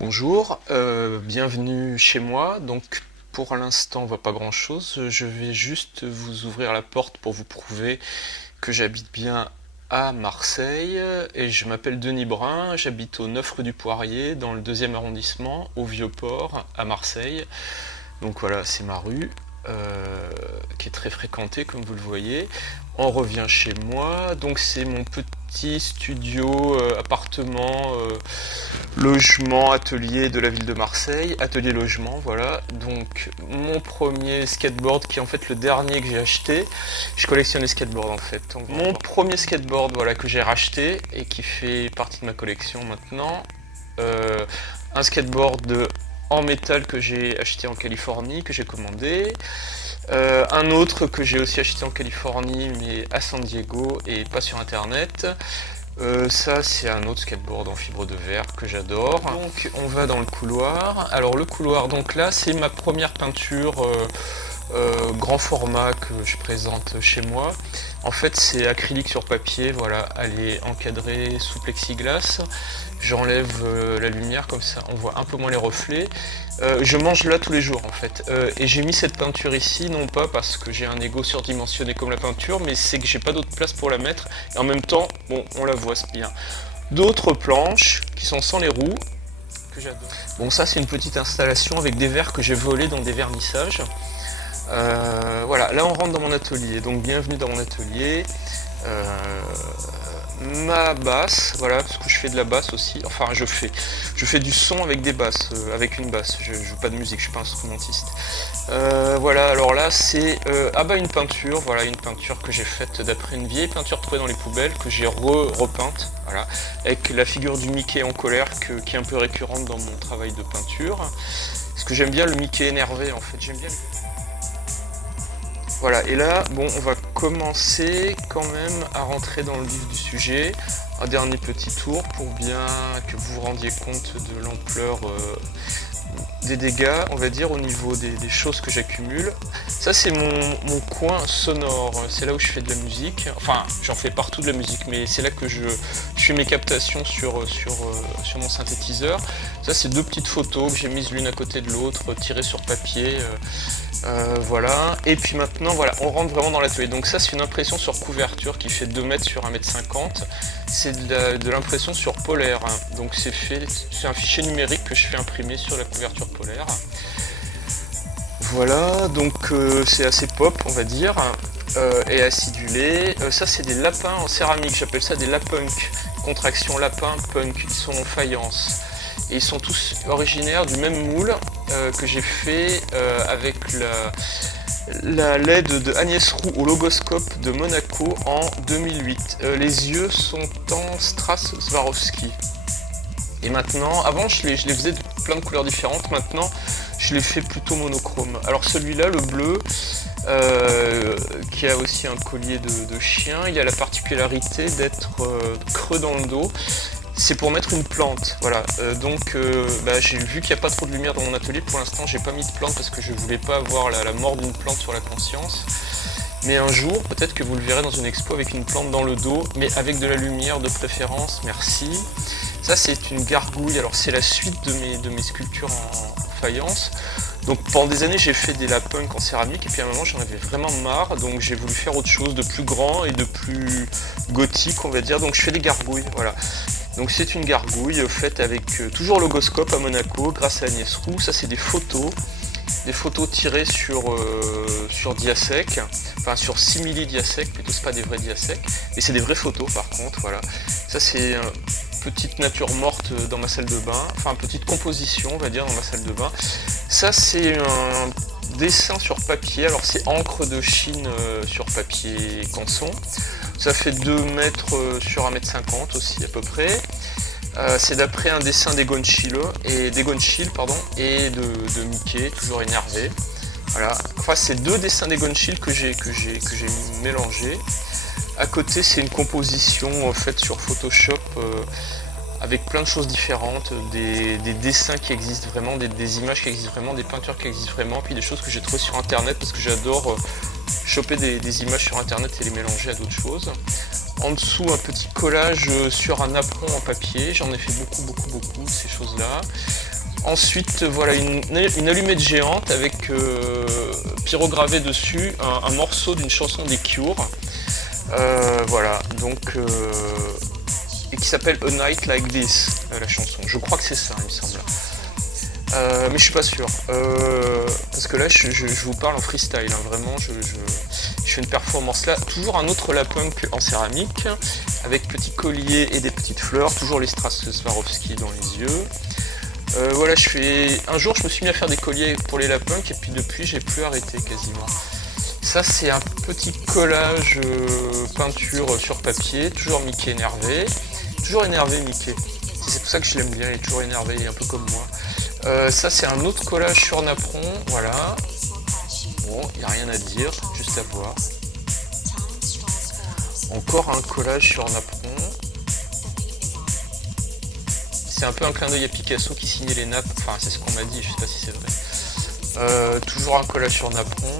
Bonjour, bienvenue chez moi. Donc pour l'instant on voit pas grand chose. Je vais juste vous ouvrir la porte pour vous prouver que j'habite bien à Marseille et je m'appelle Denis Brun, j'habite au 9 rue du Poirier dans le 2e arrondissement au Vieux-Port à Marseille. Donc voilà, c'est ma rue qui est très fréquentée comme vous le voyez. On revient chez moi, donc c'est mon petit studio, appartement, logement, atelier de la ville de Marseille, atelier logement, voilà. Donc mon premier skateboard qui est en fait le dernier que j'ai acheté. Je collectionne les skateboards en fait. Donc, mon premier skateboard voilà, que j'ai racheté et qui fait partie de ma collection maintenant. Un skateboard en métal que j'ai acheté en Californie, que j'ai commandé. Un autre que j'ai aussi acheté en Californie mais à San Diego et pas sur internet. Ça c'est un autre skateboard en fibre de verre que j'adore. Donc on va dans le couloir. Alors le couloir, donc là c'est ma première peinture grand format que je présente chez moi. En fait c'est acrylique sur papier, voilà, elle est encadrée sous plexiglas. J'enlève la lumière comme ça on voit un peu moins les reflets. Je mange là tous les jours en fait. Et j'ai mis cette peinture ici non pas parce que j'ai un ego surdimensionné comme la peinture, mais c'est que j'ai pas d'autre place pour la mettre. Et en même temps, bon, on la voit c'est bien. D'autres planches qui sont sans les roues que j'adore. Bon ça c'est une petite installation avec des verres que j'ai volés dans des vernissages. Voilà, là on rentre dans mon atelier, donc bienvenue dans mon atelier. Ma basse, voilà, parce que je fais de la basse aussi, enfin je fais du son avec des basses, avec une basse, je joue pas de musique, je suis pas instrumentiste. Voilà, alors là c'est une peinture, voilà, une peinture que j'ai faite d'après une vieille peinture trouvée dans les poubelles, que j'ai repeinte, voilà, avec la figure du Mickey en colère qui est un peu récurrente dans mon travail de peinture. Parce que j'aime bien le Mickey énervé en fait, j'aime bien. Voilà, et là, bon, on va commencer quand même à rentrer dans le vif du sujet. Un dernier petit tour pour bien que vous vous rendiez compte de l'ampleur des dégâts, on va dire, au niveau des choses que j'accumule. Ça, c'est mon coin sonore, c'est là où je fais de la musique. Enfin, j'en fais partout de la musique, mais c'est là que je fais mes captations sur mon synthétiseur. Ça, c'est deux petites photos que j'ai mises l'une à côté de l'autre, tirées sur papier. Voilà, et puis maintenant voilà, on rentre vraiment dans l'atelier. Donc ça c'est une impression sur couverture qui fait 2 mètres sur 1,50 m. C'est de l'impression sur polaire, hein. Donc c'est un fichier numérique que je fais imprimer sur la couverture polaire. Voilà, donc c'est assez pop on va dire, et acidulé. Ça c'est des lapins en céramique, j'appelle ça des lapunk, contraction lapin punk, ils sont en faïence. Et ils sont tous originaires du même moule que j'ai fait avec la LED de Agnès Roux au logoscope de Monaco en 2008. Les yeux sont en Strass Swarovski. Et maintenant, avant je les faisais de plein de couleurs différentes, maintenant je les fais plutôt monochrome. Alors celui-là, le bleu, qui a aussi un collier de chien, il a la particularité d'être creux dans le dos. C'est pour mettre une plante, voilà. J'ai vu qu'il n'y a pas trop de lumière dans mon atelier. Pour l'instant, j'ai pas mis de plante parce que je voulais pas avoir la mort d'une plante sur la conscience. Mais un jour, peut-être que vous le verrez dans une expo avec une plante dans le dos, mais avec de la lumière de préférence. Merci. Ça, c'est une gargouille. Alors, c'est la suite de mes sculptures en faïence. Donc pendant des années j'ai fait des lapunk en céramique et puis à un moment j'en avais vraiment marre, donc j'ai voulu faire autre chose de plus grand et de plus gothique on va dire, donc je fais des gargouilles, voilà. Donc c'est une gargouille faite avec toujours logoscope à Monaco grâce à Agnès Roux. Ça c'est des photos tirées sur diasec, enfin sur simili diasec, plutôt c'est pas des vrais diasec, mais c'est des vraies photos par contre, voilà. Ça c'est petite nature morte dans ma salle de bain, enfin petite composition on va dire dans ma salle de bain. Ça c'est un dessin sur papier, alors c'est encre de Chine sur papier canson. Ça fait 2 mètres sur 1,50 m aussi à peu près. C'est d'après un dessin d'Egon Schiele et de Mickey, toujours énervé. Voilà. Enfin c'est 2 dessins d'Egon Schiele que j'ai mélangés. À côté c'est une composition faite sur Photoshop avec plein de choses différentes, des dessins qui existent vraiment, des images qui existent vraiment, des peintures qui existent vraiment, puis des choses que j'ai trouvées sur internet parce que j'adore choper des images sur internet et les mélanger à d'autres choses. En dessous, un petit collage sur un apron en papier. J'en ai fait beaucoup de ces choses-là. Ensuite, voilà une allumette géante avec pyrogravé dessus un morceau d'une chanson des Cure. Voilà, donc et qui s'appelle A Night Like This, la chanson. Je crois que c'est ça, il me semble. Mais je suis pas sûr. Parce que là, je vous parle en freestyle. Hein, vraiment, je fais une performance là. Toujours un autre lapunk en céramique, avec petit collier et des petites fleurs. Toujours les strass Swarovski dans les yeux. Voilà, un jour, je me suis mis à faire des colliers pour les lapunks, et puis depuis, j'ai plus arrêté quasiment. Ça, c'est un petit collage peinture sur papier. Toujours Mickey énervé. Toujours énervé, Mickey. C'est pour ça que je l'aime bien, il est toujours énervé, il est un peu comme moi. Ça c'est un autre collage sur napperon, voilà. Bon, il n'y a rien à dire, juste à voir. Encore un collage sur napperon. C'est un peu un clin d'œil à Picasso qui signait les nappes, enfin c'est ce qu'on m'a dit, je sais pas si c'est vrai. Toujours un collage sur napperon.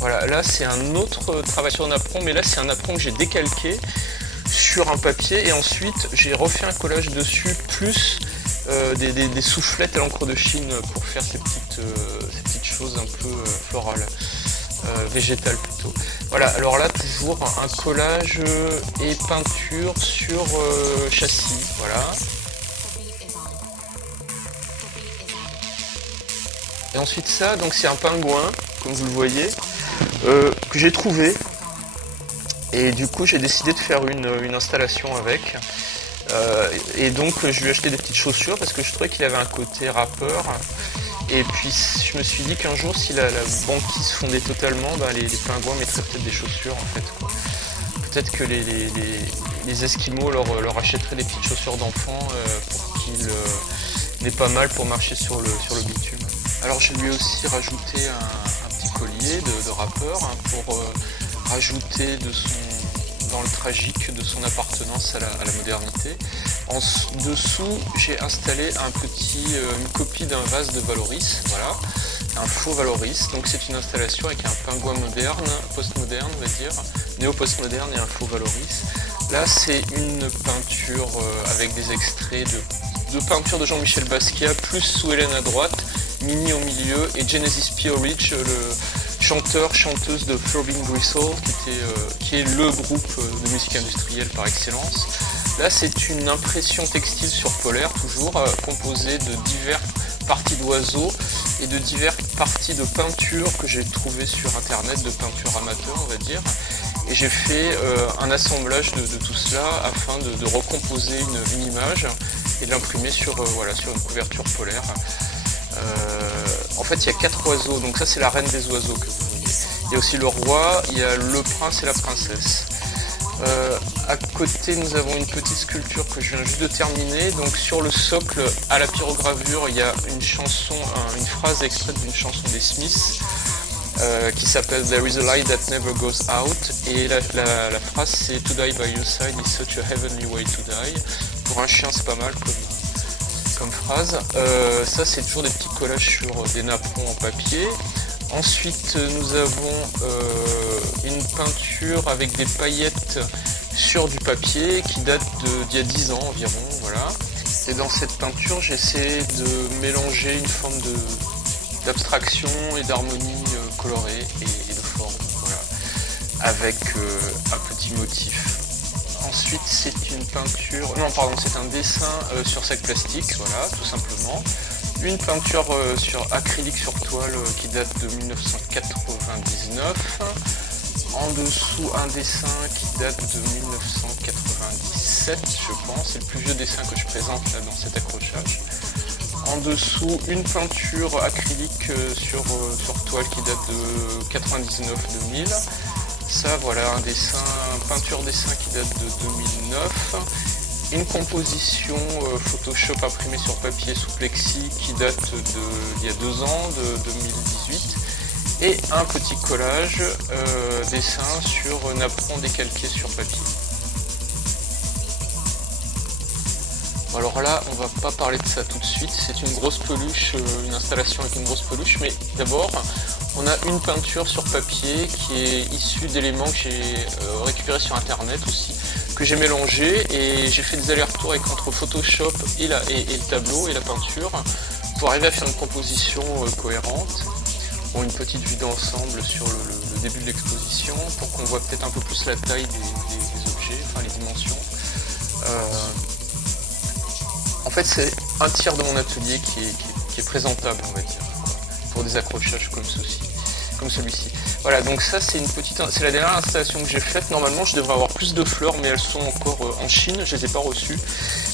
Voilà, là c'est un autre travail sur napperon, mais là c'est un napperon que j'ai décalqué sur un papier et ensuite j'ai refait un collage dessus plus des soufflettes à l'encre de Chine pour faire ces petites choses un peu florales, végétales plutôt. Voilà, alors là toujours un collage et peinture sur châssis, voilà. Et ensuite ça, donc c'est un pingouin, comme vous le voyez, que j'ai trouvé. Et du coup j'ai décidé de faire une installation avec. Et donc je lui ai acheté des petites chaussures parce que je trouvais qu'il avait un côté rappeur. Et puis je me suis dit qu'un jour si la banquise fondait totalement, les pingouins mettraient peut-être des chaussures en fait. Peut-être que les Esquimaux leur achèteraient des petites chaussures d'enfants pour qu'ils n'aient pas mal pour marcher sur le bitume. Alors je lui ai aussi rajouté un petit collier de rappeur pour rajouter dans le tragique de son appartenance à la modernité. En dessous, j'ai installé une copie d'un vase de Valoris, voilà, un faux Valoris. Donc c'est une installation avec un pingouin moderne, postmoderne, on va dire, néo-postmoderne et un faux Valoris. Là, c'est une peinture avec des extraits de peinture de Jean-Michel Basquiat, plus Sue Ellen à droite, Minnie au milieu et Genesis P-Orridge, le chanteuse de Throbbing Gristle, qui est le groupe de musique industrielle par excellence. Là, c'est une impression textile sur polaire, toujours composée de diverses parties d'oiseaux et de diverses parties de peinture que j'ai trouvées sur internet, de peinture amateur, on va dire. Et j'ai fait un assemblage de tout cela afin de recomposer une image et de l'imprimer sur une couverture polaire. En fait, il y a 4 oiseaux, donc ça c'est la reine des oiseaux que vous voyez. Il y a aussi le roi, il y a le prince et la princesse. À côté, nous avons une petite sculpture que je viens juste de terminer. Donc sur le socle, à la pyrogravure, il y a une phrase extraite d'une chanson des Smiths qui s'appelle There is a light that never goes out. Et la phrase c'est To die by your side is such a heavenly way to die. Pour un chien, c'est pas mal comme phrase. Ça c'est toujours des petits collages sur des napperons en papier. Ensuite nous avons une peinture avec des paillettes sur du papier qui date d'il y a 10 ans environ, voilà. Et dans cette peinture j'ai essayé de mélanger une forme d'abstraction et d'harmonie colorée et de forme, voilà, avec un petit motif. Ensuite c'est une peinture, c'est un dessin sur sac plastique, voilà, tout simplement. Une peinture sur acrylique sur toile qui date de 1999. En dessous un dessin qui date de 1997, je pense. C'est le plus vieux dessin que je présente là dans cet accrochage. En dessous une peinture acrylique sur toile qui date de 99-2000. Ça voilà un peinture dessin qui date de 2009. Une composition Photoshop imprimée sur papier sous plexi qui date d'il y a 2 ans, de 2018. Et un petit collage dessin sur napperon décalqué sur papier. Alors là, on va pas parler de ça tout de suite, c'est une grosse peluche, une installation avec une grosse peluche, mais d'abord, on a une peinture sur papier qui est issue d'éléments que j'ai récupérés sur internet aussi, que j'ai mélangé et j'ai fait des allers-retours entre Photoshop et le tableau et la peinture pour arriver à faire une composition cohérente. Bon, une petite vue d'ensemble sur le début de l'exposition pour qu'on voit peut-être un peu plus la taille des objets, enfin les dimensions. En fait, c'est un tiers de mon atelier qui est présentable, on va dire, pour des accrochages comme celui-ci. Voilà, donc ça c'est c'est la dernière installation que j'ai faite. Normalement, je devrais avoir plus de fleurs, mais elles sont encore en Chine, je les ai pas reçues.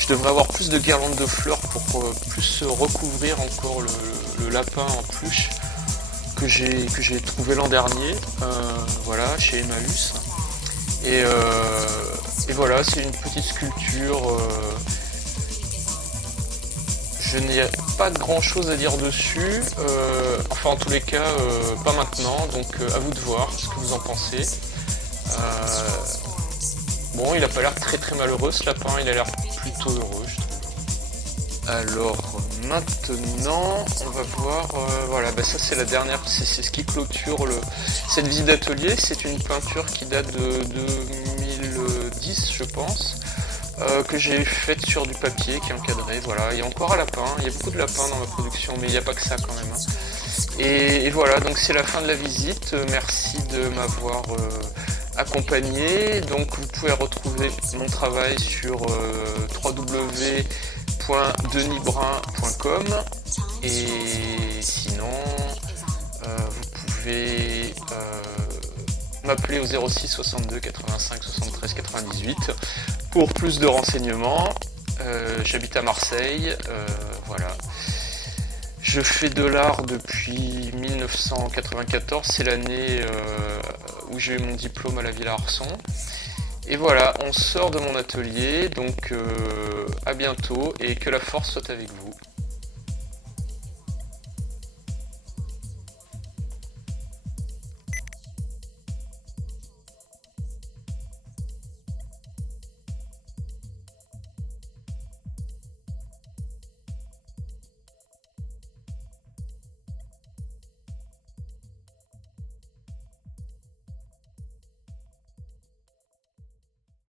Je devrais avoir plus de guirlandes de fleurs pour plus recouvrir encore le lapin en peluche que j'ai trouvé l'an dernier, voilà, chez Emmaüs. Et voilà, c'est une petite sculpture. Je n'ai pas grand chose à dire dessus, enfin en tous les cas pas maintenant, donc à vous de voir ce que vous en pensez. Bon, il a pas l'air très très malheureux ce lapin, il a l'air plutôt heureux je trouve. Alors maintenant on va voir, voilà, ça c'est la dernière, c'est ce qui clôture cette visite d'atelier. C'est une peinture qui date de 2010 je pense. Que j'ai faite sur du papier qui est encadré, voilà, il y a encore un lapin, il y a beaucoup de lapins dans ma production, mais il n'y a pas que ça quand même. Et voilà, donc c'est la fin de la visite, merci de m'avoir accompagné, donc vous pouvez retrouver mon travail sur www.denisbrun.com et sinon vous pouvez m'appeler au 06 62 85 73 98 pour plus de renseignements. J'habite à Marseille, voilà. Je fais de l'art depuis 1994, c'est l'année où j'ai eu mon diplôme à la Villa Arson. Et voilà, on sort de mon atelier, donc à bientôt et que la force soit avec vous.